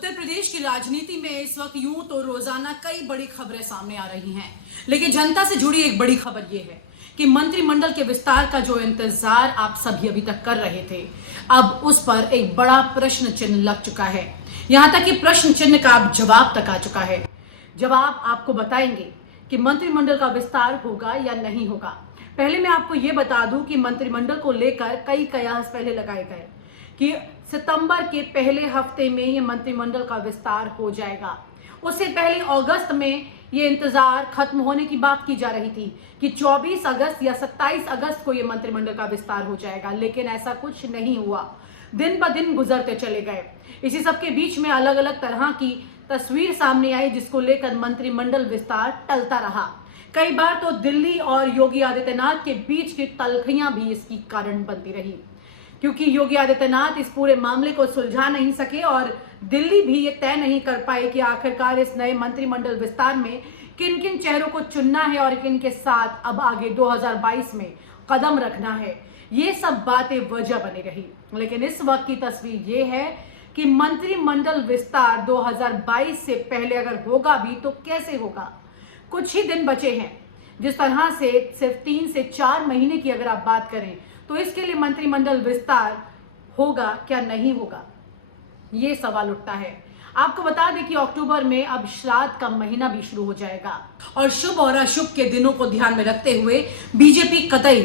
उत्तर प्रदेश की राजनीति में इस वक्त यूं तो रोजाना कई बड़ी खबरें सामने आ रही हैं, लेकिन जनता से जुड़ी एक बड़ी खबर यह है कि मंत्रिमंडल के विस्तार का जो इंतजार आप सभी अभी तक कर रहे थे, अब उस पर एक बड़ा प्रश्न चिन्ह लग चुका है। यहां तक कि प्रश्न चिन्ह का अब जवाब तक आ चुका है। जवाब आपको बताएंगे कि मंत्रिमंडल का विस्तार होगा या नहीं होगा। पहले मैं आपको यह बता दूं कि मंत्रिमंडल को लेकर कई कयास पहले लगाए गए कि सितंबर के पहले हफ्ते में ये मंत्रिमंडल का विस्तार हो जाएगा। उससे पहले अगस्त में ये इंतजार खत्म होने की बात की जा रही थी कि 24 अगस्त या 27 अगस्त को ये मंत्रिमंडल का विस्तार हो जाएगा, लेकिन ऐसा कुछ नहीं हुआ। दिन ब दिन गुजरते चले गए। इसी सब के बीच में अलग अलग तरह की तस्वीर सामने आई, जिसको लेकर मंत्रिमंडल विस्तार टलता रहा। कई बार तो दिल्ली और योगी आदित्यनाथ के बीच की तलखियां भी इसकी कारण बनती रही, क्योंकि योगी आदित्यनाथ इस पूरे मामले को सुलझा नहीं सके और दिल्ली भी ये तय नहीं कर पाए कि आखिरकार इस नए मंत्रिमंडल विस्तार में किन किन चेहरों को चुनना है और किन के साथ अब आगे 2022 में कदम रखना है। ये सब बातें वजह बनी रही, लेकिन इस वक्त की तस्वीर ये है कि मंत्रिमंडल विस्तार 2022 से पहले अगर होगा भी तो कैसे होगा। कुछ ही दिन बचे हैं। जिस तरह से सिर्फ 3 से 4 महीने की अगर आप बात करें तो इसके लिए मंत्रिमंडल विस्तार होगा क्या नहीं होगा, ये सवाल उठता है। आपको बता दें कि अक्टूबर में अब श्राद्ध का महीना भी शुरू हो जाएगा और शुभ और अशुभ के दिनों को ध्यान में रखते हुए बीजेपी कतई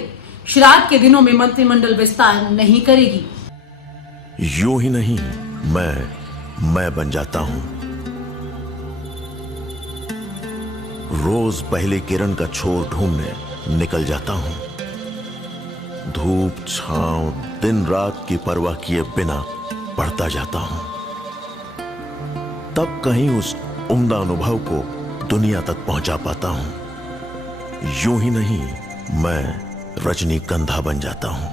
श्राद्ध के दिनों में मंत्रिमंडल विस्तार नहीं करेगी। यूं ही नहीं, मैं बन जाता हूं। रोज पहली किरण का छोर ढूंढने निकल जाता हूं। धूप छांव दिन रात की परवाह किए बिना पढ़ता जाता हूं। तब कहीं उस उम्दा अनुभव को दुनिया तक पहुंचा पाता हूं। यूं ही नहीं, मैं रजनीगंधा बन जाता हूं।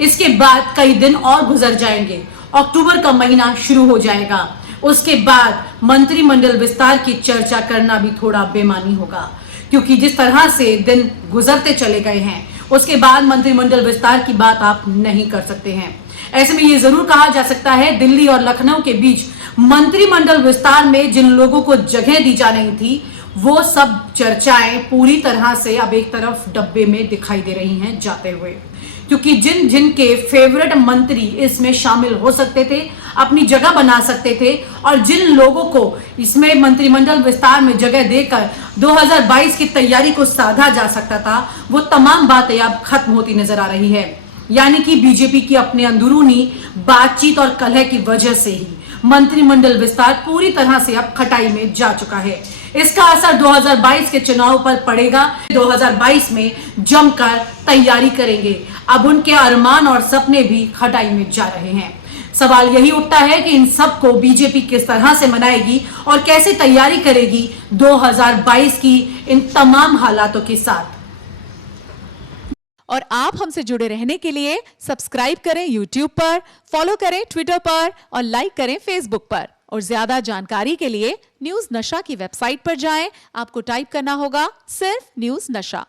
इसके बाद कई दिन और गुजर जाएंगे, अक्टूबर का महीना शुरू हो जाएगा। उसके बाद मंत्रिमंडल विस्तार की चर्चा करना भी थोड़ा बेमानी होगा, क्योंकि जिस तरह से दिन गुजरते चले गए हैं उसके बाद मंत्रिमंडल विस्तार की बात आप नहीं कर सकते हैं। ऐसे में ये जरूर कहा जा सकता है दिल्ली और लखनऊ के बीच मंत्रिमंडल विस्तार में जिन लोगों को जगह दी जा रही थी वो सब चर्चाएं पूरी तरह से अब एक तरफ डब्बे में दिखाई दे रही हैं जाते हुए, क्योंकि जिन जिन के फेवरेट मंत्री इसमें शामिल हो सकते थे, अपनी जगह बना सकते थे और जिन लोगों को इसमें मंत्रिमंडल विस्तार में जगह देकर 2022 की तैयारी को साधा जा सकता था, वो तमाम बातें अब खत्म होती नजर आ रही है। यानी कि बीजेपी की अपने अंदरूनी बातचीत और कलह की वजह से ही मंत्रिमंडल विस्तार पूरी तरह से अब खटाई में जा चुका है। इसका असर 2022 के चुनाव पर पड़ेगा। 2022 में जमकर तैयारी करेंगे। अब उनके अरमान और सपने भी खटाई में जा रहे हैं। सवाल यही उठता है कि इन सब को बीजेपी किस तरह से मनाएगी और कैसे तैयारी करेगी 2022 की इन तमाम हालातों के साथ। और आप हमसे जुड़े रहने के लिए सब्सक्राइब करें YouTube पर, फॉलो करें Twitter पर और लाइक करें Facebook पर। और ज्यादा जानकारी के लिए न्यूज नशा की वेबसाइट पर जाएं। आपको टाइप करना होगा सिर्फ न्यूज नशा।